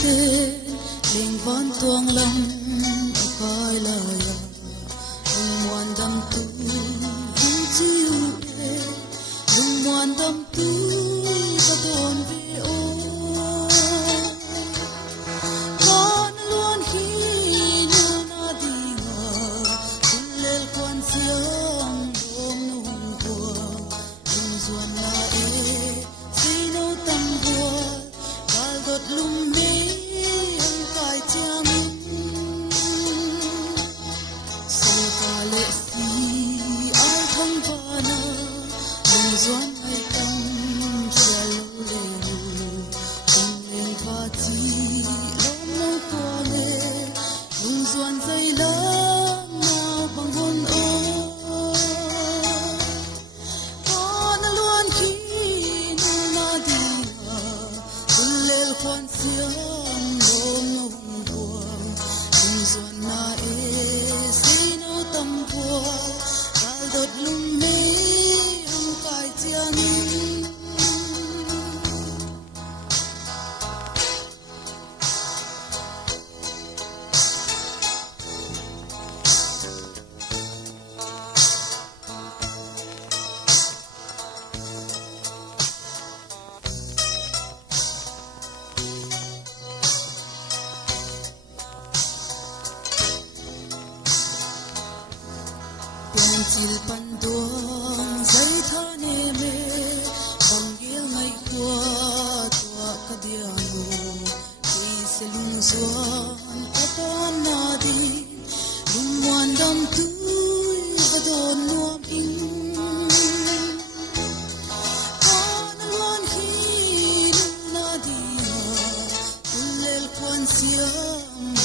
te leng van tuang lam akai la ya lung muan dam tu hum chiu te lung muan dam tu ka don ve o kan luan hi nu na dinga lel kwan siang dom nung bua lung zuan na e sino tam bua kal dot lum me ang kai chiang sel ka le si ai thong pa na lung zuan ai tam sia lo le lung leng pha chi lo mo to le lung zuan zai la nào bằng hôn ô con luôn khi nu na đi hà lel khoan xiang lom nong buông lung zuan na e sino tam buông kal dot lum me ang kai chiang Pian chil pan duang zai tha ne me bang gel ngai kwa tua ka dia nu kui se lung zuan ka ton na di lung wan dam tu ka don nuam ing kan luan hi nu na di ha lel kwan siang